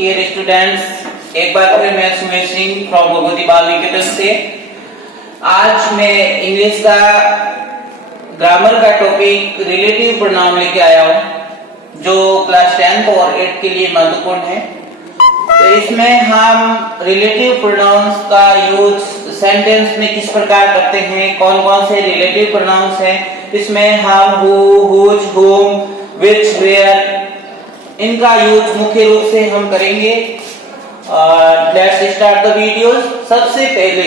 Dear students, एक बार फिर मैं सुमेश सिंह फ्रॉम भगवती बाल निकेतन से आज मैं इंग्लिश का ग्रामर का टॉपिक रिलेटिव प्रोनाउन लेके आया हूँ जो क्लास 10th और 8th के लिए महत्वपूर्ण है। तो इसमें हम रिलेटिव प्रोनाउंस का यूज सेंटेंस में किस प्रकार करते हैं, कौन कौन से रिलेटिव प्रोनाउंस हैं, इसमें हम हु, हुज, हुम, व्हिच, वेयर इनका यूज मुख्य रूप से हम करेंगे। Let's start the videos. सबसे पहले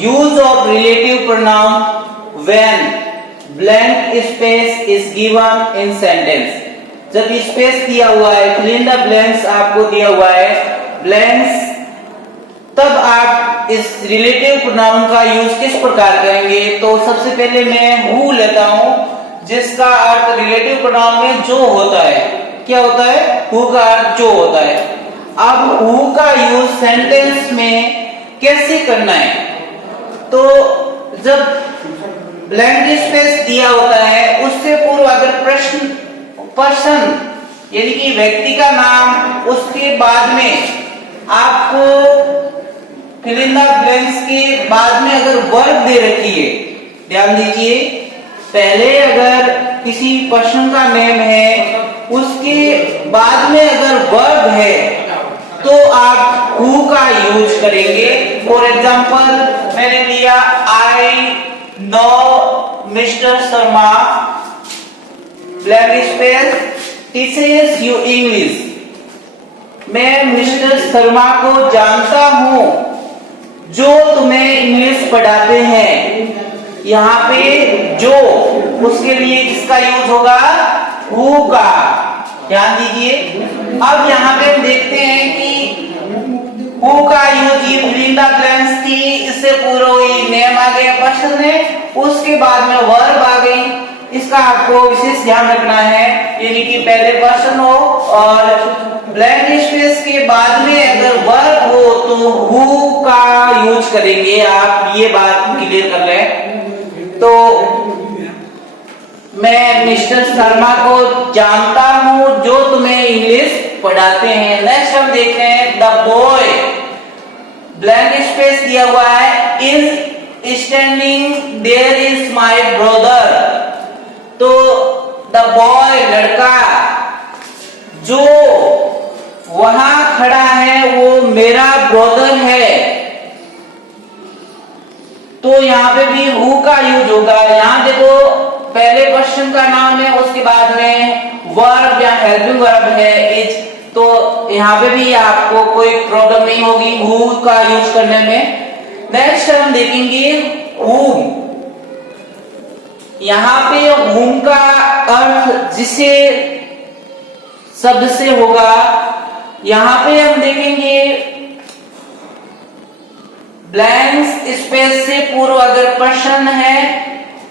use of relative pronoun when blank space is given in sentence. जब स्पेस दिया हुआ है, फिल इन द ब्लैंक्स आपको दिया हुआ है ब्लैंक्स, तब आप इस रिलेटिव प्रोनाउन का यूज किस प्रकार करेंगे। तो सबसे पहले मैं हु लेता हूं जिसका अर्थ रिलेटिव प्रोनाउन में जो होता है। क्या होता है? हु का अर्थ जो होता है। अब हु का यूज सेंटेंस में कैसे करना है? तो जब ब्लैंक स्पेस दिया होता है उससे पूर्व अगर पर्सन यानी कि व्यक्ति का नाम, उसके बाद में आपको फिल इन द ब्लैंक्स के बाद में अगर वर्ब दे रखी है, ध्यान दीजिए, पहले अगर किसी पर्सन का नेम है उसके बाद में अगर वर्ब है तो आप हु का यूज करेंगे। फॉर एग्जांपल मैंने लिया I know mister Sharma blank space teachers you English. मैं मिस्टर शर्मा को जानता हूं जो तुम्हें इंग्लिश पढ़ाते हैं। यहाँ पे जो, उसके लिए किसका यूज होगा? हु का। ध्यान दीजिए। अब यहाँ पे हम देखते हैं कि हु का यूज ये फिल इन द ब्लैंक्स थी, इससे पूरा ही नेम आ गया पर्सन है, उसके बाद में वर्ब आ गई। इसका आपको विशेष ध्यान रखना है, यानी कि पहले पर्सन हो और ब्लैंक स्पेस के बाद में अगर वर्ब हो तो हु का यूज करेंगे। आप ये बात क्लियर कर लें। तो मैं मिस्टर शर्मा को जानता हूं जो तुम्हें इंग्लिश पढ़ाते हैं। नेक्स्ट हम देखते हैं द बॉय, ब्लैंक स्पेस दिया हुआ है, is standing there is my brother. तो द बॉय लड़का जो वहां खड़ा है वो मेरा ब्रदर है। तो यहाँ पे भी हु का यूज होगा। यहाँ देखो पहले पर्सन का नाम है, उसके बाद में वर्ब या हेल्पिंग वर्ब है इज, तो यहाँ पे भी आपको कोई प्रॉब्लम नहीं होगी हु का यूज करने में। नेक्स्ट हम देखेंगे हुम। यहाँ पे हुम का अर्थ जिसे शब्द से होगा। यहाँ पे हम देखेंगे ब्लैंक स्पेस से पूर्व अगर पर्सन है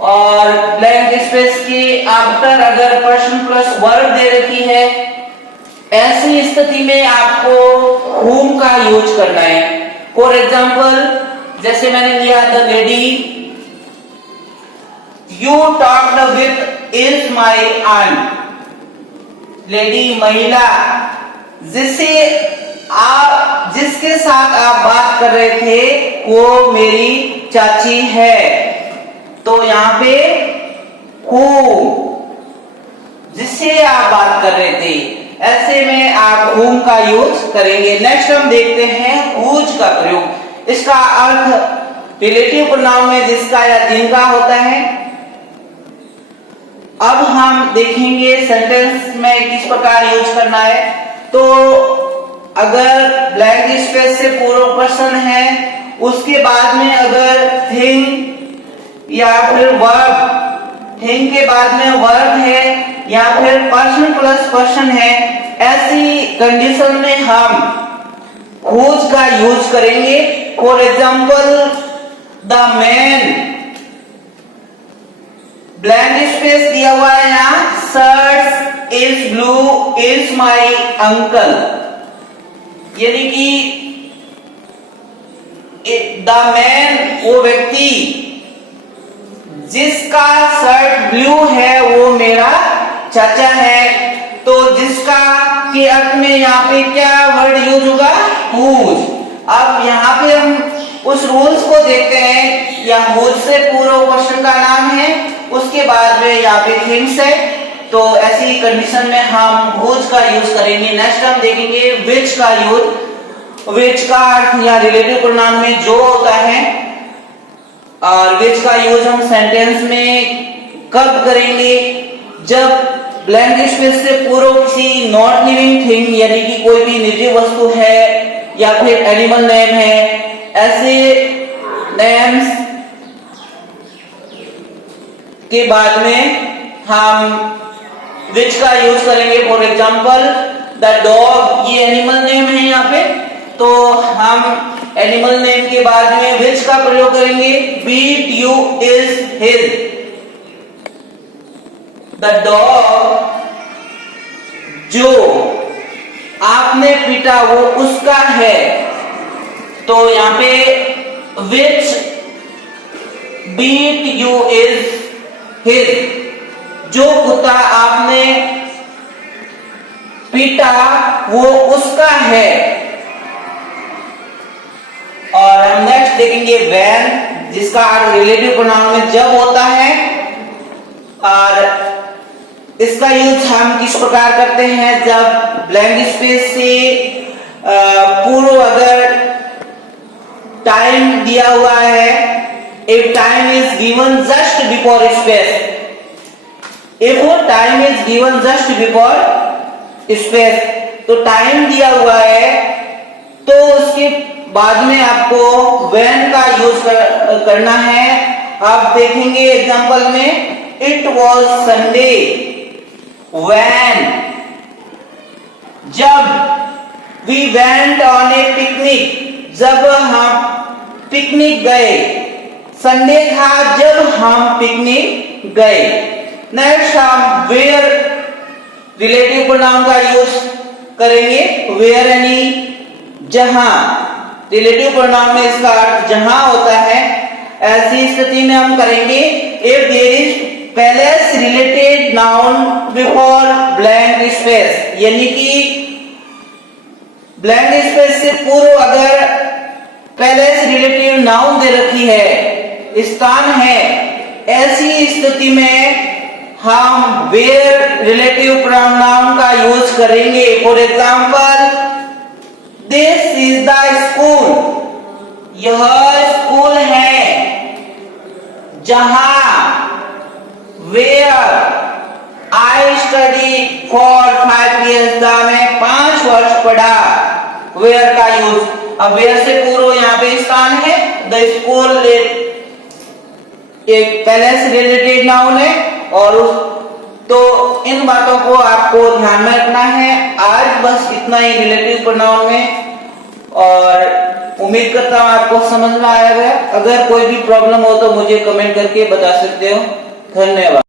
और ब्लैंक स्पेस के आफ्टर अगर पर्सन प्लस वर्ब दे रखी है, ऐसी स्थिति में आपको हुम का यूज करना है। फॉर एग्जांपल जैसे मैंने लिया the lady you talked with is my aunt. Lady महिला, जिसके साथ आप बात कर रहे थे वो मेरी चाची है। तो यहाँ पे हु, जिससे आप बात कर रहे थे, ऐसे में आप हुम का यूज करेंगे। नेक्स्ट हम देखते हैं हुज का प्रयोग। इसका अर्थ रिलेटिव प्रोनाउन में जिसका या जिनका होता है। अब हम देखेंगे सेंटेंस में किस प्रकार यूज करना है। तो अगर ब्लैंक स्पेस से पूर्व पर्सन है, उसके बाद में अगर थिंग या फिर वर्ब, थिंग के बाद में वर्ब है या फिर पर्सन प्लस पर्सन है, ऐसी कंडीशन में हम हुज का यूज करेंगे। For example the man, blank space दिया हुआ है यहाँ, shirt is blue is my uncle. यानी कि द मैन, वो व्यक्ति जिसका शर्ट ब्लू है वो मेरा चाचा है। तो जिसका के अर्थ में यहाँ पे क्या वर्ड यूज होगा, हुज। अब यहाँ पे हम उस रूल्स को देखते हैं, या हुज से पूरा क्वेश्चन का नाम है, उसके बाद में यहाँ पे थिंग्स है, तो ऐसी कंडीशन में हम हुज का यूज करेंगे। नेक्स्ट हम देखेंगे विच का यूज। विच का अर्थ या रिलेटिव प्रोनाउन में जो होता है, और विच का यूज हम सेंटेंस में कब करेंगे, जब ब्लैंक स्पेस से पूर्व किसी नॉट लिविंग थिंग यानी कि कोई भी निर्जीव वस्तु है या फिर एनिमल नेम है, ऐसे नेम्स के बाद में हम विच का यूज करेंगे। फॉर एग्जांपल द डॉग, ये एनिमल नेम है यहाँ पे, तो हम एनिमल नेम के बाद में विच का प्रयोग करेंगे। Beat you is his, the dog जो आपने पीटा वो उसका है, तो यहाँ पे which beat you is his, जो कुत्ता आपने पीटा वो उसका है। और हम नेक्स्ट देखेंगे व्हेन, जिसका अर्थ रिलेटिव प्रोनाउन में जब होता है, और इसका यूज हम किस प्रकार करते हैं, जब ब्लैंक स्पेस से पूर्व अगर टाइम दिया हुआ है, if time is given just before space, if time is given just before space, तो टाइम दिया हुआ है, तो उसके बाद में आपको व्हेन का यूज करना है। आप देखेंगे एग्जांपल में, इट वॉज संडे व्हेन, जब we went on a picnic, जब हम पिकनिक गए, संडे था जब हम पिकनिक गए। नेक्स्ट हम वेयर रिलेटिव प्रोनाउन का यूज करेंगे। वेयर यानी जहां, रिलेटिव प्रोनाउन में इसका अर्थ जहां होता है, ऐसी स्थिति में हम करेंगे if there is place related noun before blank space, यानी कि ब्लैंक स्पेस से पूर्व अगर पैलेस रिलेटिव नाउन दे रखी है, स्थान है, ऐसी स्थिति में हम वेयर रिलेटिव प्रोनाउन का यूज करेंगे। For example, this is the school, यह स्कूल है जहां, where I study for 5 years, मैं 5 वर्ष पढ़ा, वेयर का यूज। अब वेयर से पूर्व यहाँ पे स्थान है, द स्कूल एक पैलेस रिलेटेड नाउन है, और तो इन बातों को आपको ध्यान में रखना है। आज बस इतना ही रिलेटिव प्रोनाउन में, और उम्मीद करता हूं आपको समझ में आया होगा। अगर कोई भी प्रॉब्लम हो तो मुझे कमेंट करके बता सकते हो। धन्यवाद।